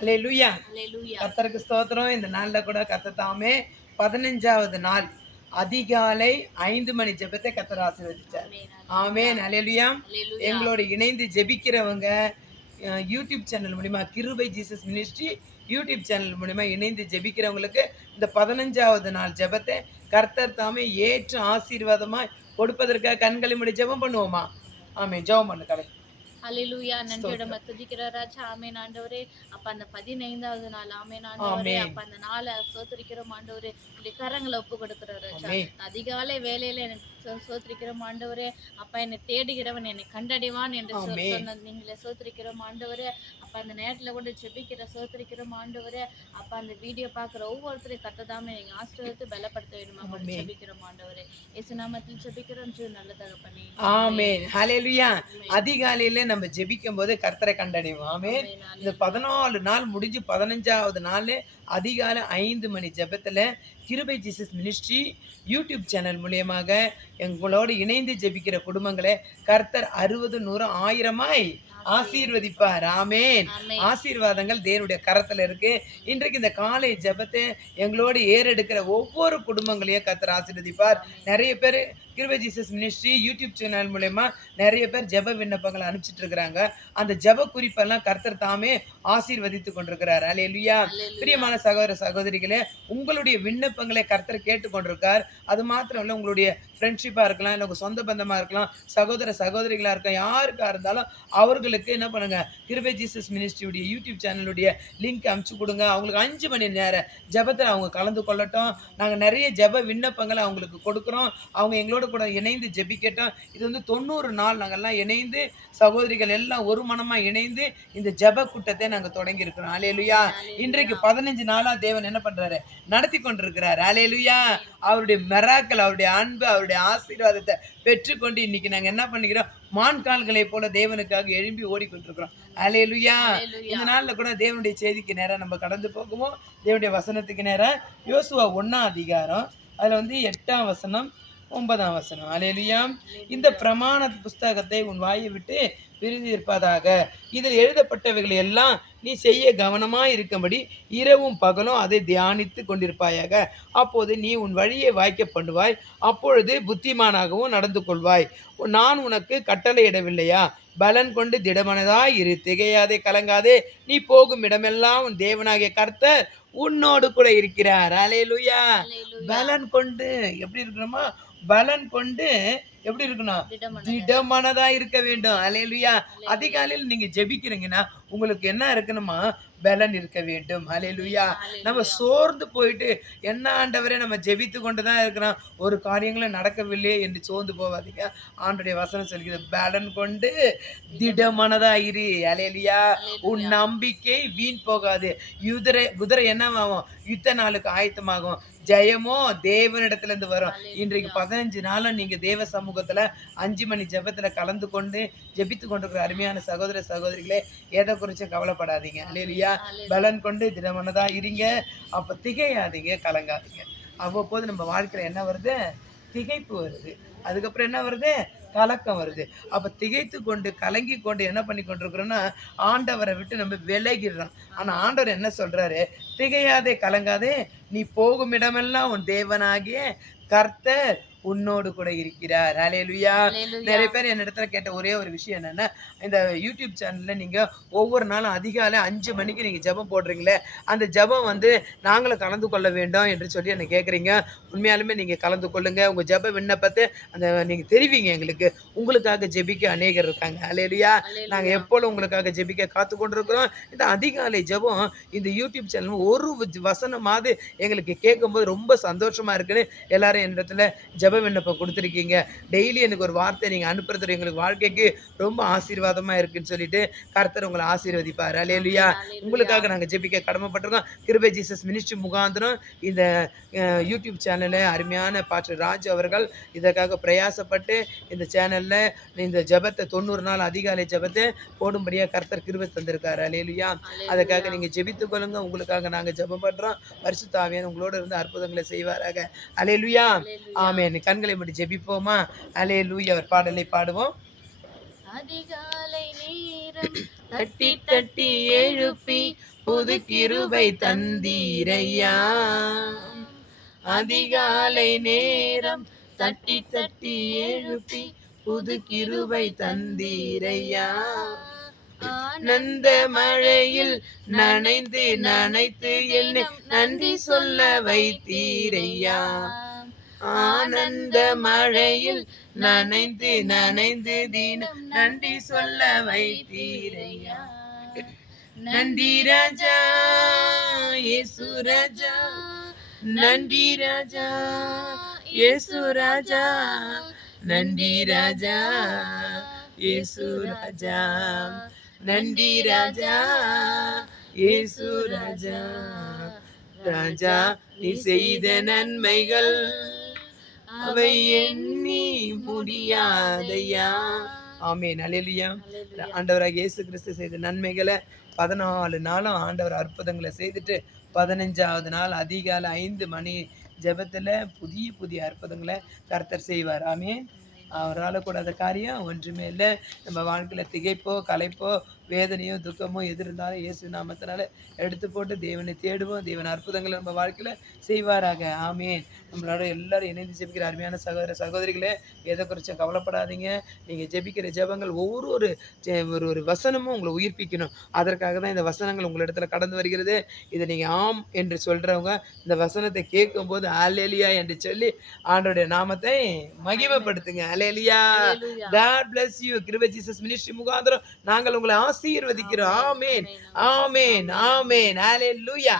அல்லேலூயா. அல்லேலூயா. கர்த்தருக்கு ஸ்தோத்திரம். இந்த நாள்ல கூட கர்த்தர் தாமே 15வது நாள் அதிகாலை 5 மணி ஜெபத்தை கர்த்தர் ஆசீர்வதிச்சார். ஆமென். அல்லேலூயா. அல்லேலூயா. எங்களோட இணைந்து ஜெபிக்கிறவங்க யூடியூப் சேனல் மூலியமா கிருபை ஜீசஸ் மினிஸ்ட்ரி யூடியூப் சேனல் மூலியமா இணைந்து ஜெபிக்கிறவங்களுக்கு இந்த 15வது நாள் ஜெபத்தை கர்த்தர் தாமே ஏற்று ஆசீர்வாதமாய் கொடுப்பதற்காக கண்களை மூடி ஜெபம் பண்ணுவோமா? ஆமென். ஜெபம் பண்ணு கடவுளே. அல்லேலூயா. நன்றியோட ஸ்தோத்திரம். துதிக்கிற ராஜா. ஆமென் ஆண்டவரே. அப்ப அந்த 15வது நாள் ஆமென் ஆண்டவரே. ஆமென். அப்ப அந்த நாளை ஸ்தோத்திரிக்கிறோம் ஆண்டவரே. உடைய கரங்களை ஒப்பு கொடுக்கிற ராஜா. ஆமென். அதிகாலை வேலையில எனக்கு ஸ்தோத்திரிக்கிறோம் ஆண்டவரே. அப்ப என்னை தேடுகிறவன் என்னை கண்டடைவான் என்று ஆமென். சொன்ன நீங்களே ஸ்தோத்திரிக்கிறோம் ஆண்டவரே. அப்ப அந்த நேரத்துல கூட ஜெபிக்கிற ஸ்தோத்திரிக்கிறோம் ஆண்டவரே. அப்ப அந்த வீடியோ பார்க்குற ஒவ்வொருத்தரையும் கர்த்ததாமே நீங்க ஆசீர்வதித்து பலப்படுத்த வேண்டுமா ஆமென். ஜெபிக்கிறோம் ஆண்டவரே. இயேசு நாமத்தில் ஜெபிக்கிறோம் ஜீவ நல்ல தகப்பனே. ஆமென். ஹல்லேலூயா. அதிகாலையில நம்ம ஜெபிக்கும்போது கர்த்தரை கண்டடைவோம். ஆமென். இந்த 14 நாள் முடிஞ்சு 15வது நாள் அதிகாலை 5 மணி ஜெபத்துல கிருபை ஜீசஸ் மினிஸ்ட்ரி யூடியூப் சேனல் மூலியமாக எங்களோடு இணைந்து ஜெபிக்கிற குடும்பங்களை கர்த்தர் 60 100 1000 ஆசீர்வதிப்பார். ஆமென். ஆமென். ஆசீர்வாதங்கள் தேவனுடைய கரத்துல இருக்கு. இன்றைக்கு இந்த காலை ஜெபத்தை எங்களோடு ஏறெடுக்கிற ஒவ்வொரு குடும்பங்களையும் கர்த்தர் ஆசீர்வதிப்பார். நிறைய பேர் கிருபை ஜீசஸ் மினிஸ்ட்ரி யூடியூப் சேனல் மூலயமா நிறைய பேர் ஜெப விண்ணப்பங்களை அனுப்பிச்சிட்டு இருக்கிறாங்க. அந்த ஜெப குறிப்பெல்லாம் கர்த்தர் தாமே ஆசீர்வதித்து கொண்டிருக்கிறார். அல்லேலூயா. பிரியமான சகோதர சகோதரிகளே, உங்களுடைய விண்ணப்பங்களை கர்த்தர் கேட்டுக்கொண்டிருக்கார். அது மாத்திரம் இல்லை, உங்களுடைய ஃப்ரெண்ட்ஷிப்பாக இருக்கலாம், இல்லை உங்கள் சொந்த பந்தமாக இருக்கலாம், சகோதர சகோதரிகளாக இருக்கலாம், யாருக்காக இருந்தாலும் அவர்களுக்கு என்ன பண்ணுங்க, கிருபை ஜீசஸ் மினிஸ்ட்ரியுடைய யூடியூப் சேனலுடைய லிங்க் அனுப்பிச்சு கொடுங்க. அவங்களுக்கு 5 மணி நேர ஜெபத்தில் அவங்க கலந்து கொள்ளட்டும். நாங்கள் நிறைய ஜெப விண்ணப்பங்களை அவங்களுக்கு கொடுக்குறோம். அவங்க எங்களோட கூட இணைந்து ஜெபிக்கட்டும். இது வந்து 90 நாள் நாங்கள்லாம் இணைந்து சகோதரிகள் எல்லாம் ஒரு மனமாக இணைந்து இந்த ஜெப கூட்டத்தை நாங்கள் தொடங்கி இருக்கிறோம். அல்லேலூயா. இன்றைக்கு 15 நாளா தேவன் என்ன பண்றாரு, நடத்தி கொண்டிருக்கிறார். அல்லேலூயா. அவருடைய மெராக்கள், அவருடைய அன்பு, அவருடைய ஆசீர்வாதத்தை பெற்றுக்கொண்டு இன்னைக்கு நாங்கள் என்ன பண்ணிக்கிறோம், மான் கால்களை போல தேவனுக்காக எழும்பி ஓடிக்கொண்டிருக்கிறோம். அல்லேலூயா. இந்த நாள்ல கூட தேவனுடைய செய்திக்கு நேரம் நம்ம கடந்து போகுவோம். தேவனுடைய வசனத்துக்கு நேரம் யோசுவா 1ஆம் அதிகாரம், அதுல வந்து 8ஆம் வசனம் 9ஆம் வசனம். அல்லேலூயா. இந்த பிரமாண புஸ்தகத்தை உன் வாயை விட்டு பிரிந்திருப்பதாக, இதில் எழுதப்பட்டவைகளை எல்லாம் நீ செய்ய கவனமாய் இருக்கும்படி இரவும் பகலும் அதை தியானித்து கொண்டிருப்பாயாக. அப்போது நீ உன் வழியை வாய்க்க பண்ணுவாய். அப்பொழுது புத்திமானாகவும் நடந்து கொள்வாய். நான் உனக்கு கட்டளையிடவில்லையா? பலன் கொண்டு திடமனதாய் இரு, திகையாதே, கலங்காதே. நீ போகும் இடமெல்லாம் உன் தேவனாகிய கர்த்தர் உன்னோடு கூட இருக்கிறார். அல்லேலூயா. பலன் கொண்டு எப்படி இருக்கணுமா? பலன் கொண்டு எப்படி இருக்கணும்? திடமனதா இருக்க வேண்டும். அல்லேலூயா. அதிகாலையில் நீங்க ஜெபிக்கிறீங்கன்னா உங்களுக்கு என்ன இருக்கணுமா? பலன் இருக்க வேண்டும். அல்லேலூயா. நம்ம சோர்ந்து போயிட்டு என்ன ஆண்டவரே நம்ம ஜெபித்து கொண்டு தான் இருக்கிறோம், ஒரு காரியங்களும் நடக்கவில்லையே என்று சோர்ந்து போவாதீங்க. ஆண்டவருடைய வசனம் சொல்கிறது, பலன் கொண்டு திடமனதா இரு. அல்லேலூயா. உன் நம்பிக்கை வீண் போகாது. குதிரை என்னவாகும்? யுத்த நாளுக்கு ஆயத்தமாகும். ஜெயமோ தேவனிடத்துல இருந்து வரும். இன்றைக்கு 15 நாளும் நீங்க தேவ சமூகத்துல 5 மணி ஜெபத்துல கலந்து கொண்டு ஜெபித்து கொண்டிருக்கிற அருமையான சகோதர சகோதரிகளே, எதை குறிச்சும் கவலைப்படாதீங்க. அல்லேலூயா. பலன் கொண்டு திடமனதா இருங்க. அப்ப திகையாதீங்க, கலங்காதீங்க. அவ்வப்போது நம்ம வாழ்க்கையில என்ன வருது? திகைப்பு வருது. அதுக்கப்புறம் என்ன வருது? கலக்கம் வருது. அப்ப திகைத்து கொண்டு கலங்கி கொண்டு என்ன பண்ணி கொண்டிருக்கிறோம்னா ஆண்டவரை விட்டு நம்ம விலகிடுறோம். ஆனா ஆண்டவர் என்ன சொல்றாரு? திகையாதே, கலங்காதே, நீ போகும் இடமெல்லாம் உன் தேவனாகிய கர்த்தர் உன்னோடு கூட இருக்கிறார். அல்லேலூயா. நிறைய பேர் என்னிடத்துல கேட்ட ஒரே ஒரு விஷயம் என்னன்னா, இந்த யூடியூப் சேனல்ல நீங்க ஒவ்வொரு நாளும் அதிகாலை 5 மணிக்கு நீங்க ஜெபம் போடுறீங்களே, அந்த ஜெபம் வந்து நாங்களும் கலந்து கொள்ள வேண்டும் என்று சொல்லி என்ன கேட்குறீங்க. உண்மையாலுமே நீங்க கலந்து கொள்ளுங்க. உங்க ஜெப விண்ணப்பத்தை அந்த நீங்க தெரிவிங்க எங்களுக்கு. உங்களுக்காக ஜெபிக்க அநேகர் இருக்காங்க. அல்லேலூயா. நாங்க எப்பொழுதும் உங்களுக்காக ஜெபிக்க காத்து கொண்டிருக்கிறோம். இந்த அதிகாலை ஜெபம் இந்த யூடியூப் சேனல் ஒரு வசனமாவது எங்களுக்கு கேட்கும்போது ரொம்ப சந்தோஷமா இருக்குன்னு எல்லாரும் என்னிடத்துல ஜெப விண்ணப்பம் கொடுத்துருக்கீங்க. டெய்லி எனக்கு ஒரு வார்த்தை நீங்கள் அனுப்புறது எங்களுக்கு வாழ்க்கைக்கு ரொம்ப ஆசீர்வாதமாக இருக்குன்னு சொல்லிட்டு கர்த்தர் உங்களை ஆசீர்வதிப்பார். அல்லேலூயா. உங்களுக்காக நாங்கள் ஜெபிக்க கடமைப்பட்டிருக்கோம். கிருபை ஜீசஸ் மினிஸ்ட்ரி முகாந்திரம் இந்த யூடியூப் சேனலில் அருமையான பாஸ்டர் ராஜ் அவர்கள் இதற்காக பிரயாசப்பட்டு இந்த சேனலில் இந்த ஜெபத்தை 90 நாள் அதிகாலை ஜெபத்தை போடும்படியாக கர்த்தர் கிருபை தந்திருக்காரு. அல்லேலூயா. அதுக்காக நீங்கள் ஜெபித்துக் கொள்ளுங்க. உங்களுக்காக நாங்கள் ஜெபம் பண்ணுறோம். பரிசுத்த ஆவியானவர் உங்களோட இருந்து அற்புதங்களை செய்வாராக. அல்லேலூயா. ஆமென். கண்களை மூடி ஜெபிப்போமா? அல்லேலூயா. ஒரு பாடலை பாடுவோம். அதிகாலை நேரம் தட்டி தட்டி எழுப்பி புது கிருபை தந்தீரையா. அதிகாலை நேரம் தட்டி தட்டி எழுப்பி புது கிருபை தந்தீரையா. ஆனந்த மழையில் நனைந்து நனைத்து என்னை நன்றி சொல்ல வைத்தீரையா. ஆனந்த மழையில் நனைந்து நனைந்து தினம் நன்றி சொல்ல வைத்தீரையா. நன்றி ராஜா இயேசு ராஜா, நன்றி ராஜா இயேசு ராஜா, நன்றி ராஜா இயேசு ராஜா, நன்றி ராஜா இயேசு ராஜா. ராஜா நீ செய்த நன்மைகள் அவை எண்ணி முடியாதையா. ஆமென். அல்லேலூயா. ஆண்டவராகிய இயேசு கிறிஸ்து செய்த நன்மைகளை 14 நாளும் ஆண்டவர் அற்புதங்களை செய்துட்டு 15வது நாள் அதிகாலை 5 மணி ஜெபத்துல புதிய புதிய அற்புதங்களை கர்த்தர் செய்வார். ஆமென். அவரால் கூடாத காரியம் ஒன்றுமே இல்லை. நம்ம வாழ்க்கையில் திகைப்போ களைப்போ வேதனையோ துக்கமோ எது இருந்தாலும் இயேசு நாமத்தினால எடுத்து போட்டு தேவனை தேடுவோம். தேவன் அற்புதங்களை நம்ம வாழ்க்கையில் செய்வாராக. ஆமென். நம்மளோட எல்லாரும் இணைந்து ஜெபிக்கிற அருமையான சகோதர சகோதரிகளே, எதை குறிச்சும் கவலைப்படாதீங்க. நீங்கள் ஜெபிக்கிற ஜெபங்கள் ஒவ்வொரு ஒரு வசனமும் உங்களை உயிர்ப்பிக்கணும். அதற்காக தான் இந்த வசனங்கள் உங்களிடத்துல கடந்து வருகிறது. இதை நீங்கள் ஆம் என்று சொல்கிறவங்க இந்த வசனத்தை கேட்கும்போது அல்லேலூயா என்று சொல்லி ஆண்டவருடைய நாமத்தை மகிமைப்படுத்துங்க. அல்லேலூயா. God bless you. கிருபை ஜீசஸ் மினிஸ்ட்ரி முகாந்திரம் நாங்கள் உங்களை ஆசீர்வதிக்கிறோம். ஆமென், ஆமென், ஆமென். அல்லேலூயா.